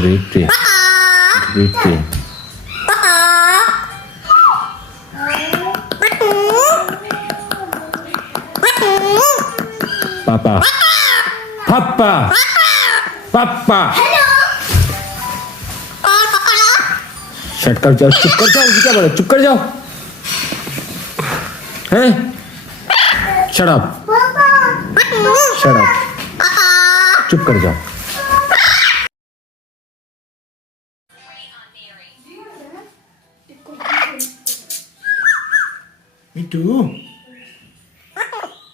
Pretty. Pretty. Papa. Papa. Papa. Shut कर जाओ, चुप कर जाओ, क्या बोले, चुप कर जाओ, हैं? शट अप, शट अप, चुप कर जाओ. Mitu.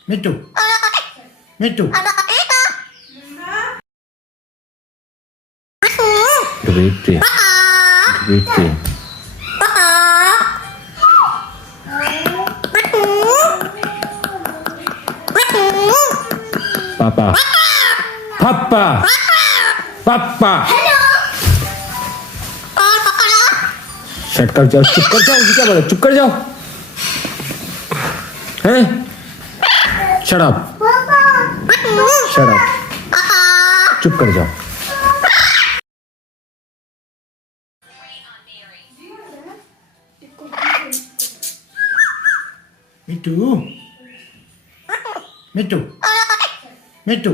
Mitu. Mitu. Pretty. Pretty. Papa. Papa. Papa. Shut कर जाओ, चुप कर जाओ, क्या बोले, चुप कर जाओ, हैं? शट अप, शट अप, चुप कर जाओ. Mitu. Mitu. Mitu.